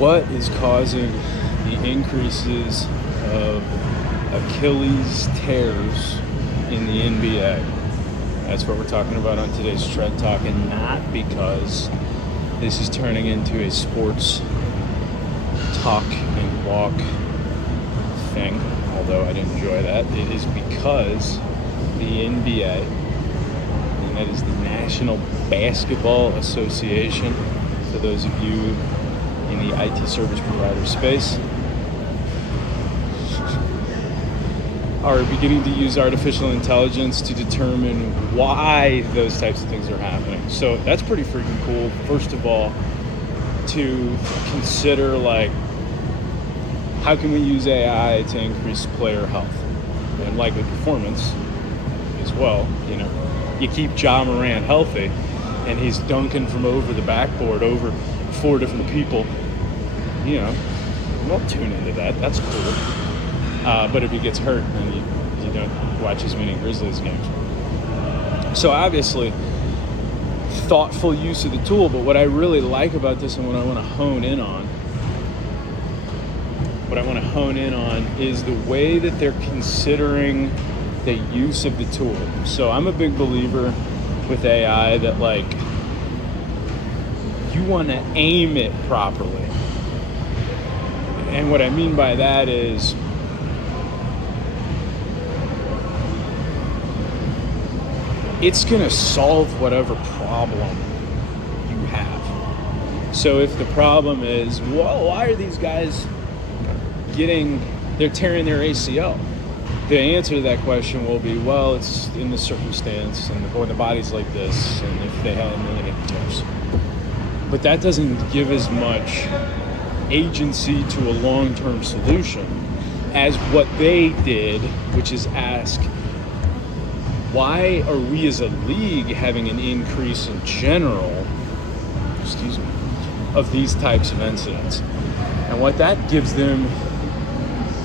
What is causing the increases of Achilles tears in the NBA? That's what we're talking about on today's Tread Talk, and not because this is turning into a sports talk and walk thing, although I'd enjoy that. It is because the NBA, and that is the National Basketball Association, for those of you in the IT service provider space, are beginning to use artificial intelligence to determine why those types of things are happening. So that's pretty freaking cool. First of all, to consider, like, how can we use AI to increase player health and likely performance as well? You know, you keep Ja Morant healthy and he's dunking from over the backboard over 4 different people. You know, we'll tune into that. That's cool. But if he gets hurt, then you don't watch as many Grizzlies games. So obviously, thoughtful use of the tool. But what I really like about this, and what I want to hone in on, is the way that they're considering the use of the tool. So I'm a big believer with AI that, like, you want to aim it properly. And what I mean by that is, it's going to solve whatever problem you have. So if the problem is, well, why are these guys they're tearing their ACL? The answer to that question will be, well, it's in this circumstance, and or the body's like this, and if they have, then they get tears. But that doesn't give as much agency to a long-term solution as what they did, which is ask, why are we as a league having an increase in general, of these types of incidents? And what that gives them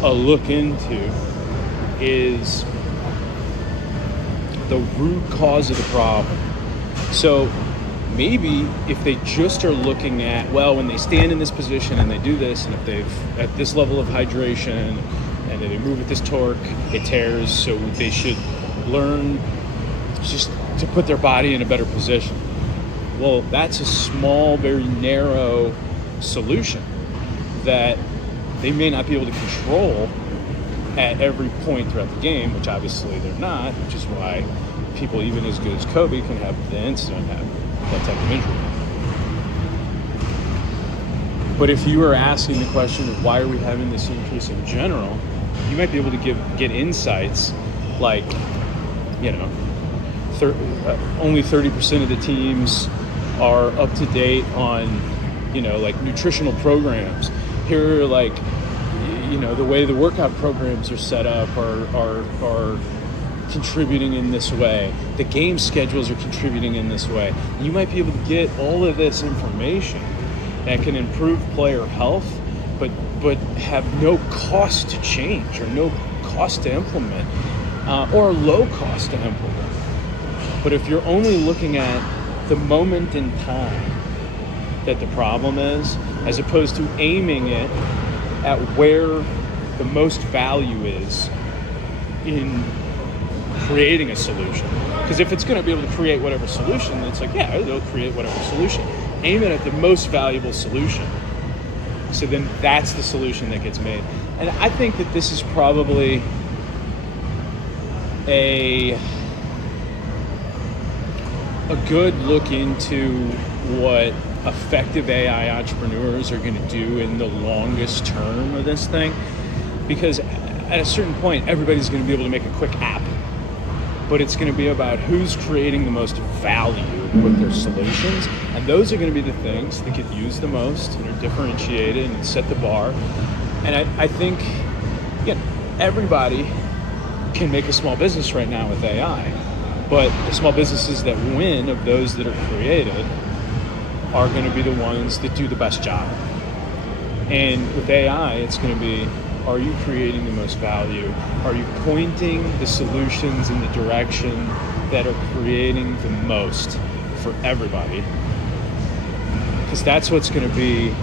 a look into is the root cause of the problem. So maybe if they just are looking at, well, when they stand in this position and they do this, and if they've at this level of hydration and then they move at this torque, it tears, so they should learn just to put their body in a better position. Well, that's a small, very narrow solution that they may not be able to control at every point throughout the game, which obviously they're not, which is why people even as good as Kobe can have the incident happen, that type of injury. But if you are asking the question of why are we having this increase in general, you might be able to get insights like, you know, only 30% of the teams are up to date on, you know, like nutritional programs. Here are, like, you know, the way the workout programs are set up are contributing in this way. The game schedules are contributing in this way. You might be able to get all of this information that can improve player health, but have no cost to change, or no cost to implement, or low cost to implement. But if you're only looking at the moment in time that the problem is, as opposed to aiming it at where the most value is in creating a solution. Because if it's going to be able to create whatever solution, it's like, yeah, it'll create whatever solution. Aim it at the most valuable solution. So then that's the solution that gets made. And I think that this is probably a good look into what effective AI entrepreneurs are going to do in the longest term of this thing. Because at a certain point, everybody's going to be able to make a quick app. But it's going to be about who's creating the most value with their solutions. And those are going to be the things that get used the most and are differentiated and set the bar. And I think, again, everybody can make a small business right now with AI. But the small businesses that win, of those that are created, are going to be the ones that do the best job. And with AI, it's going to be, are you creating the most value? Are you pointing the solutions in the direction that are creating the most for everybody? Because that's what's going to be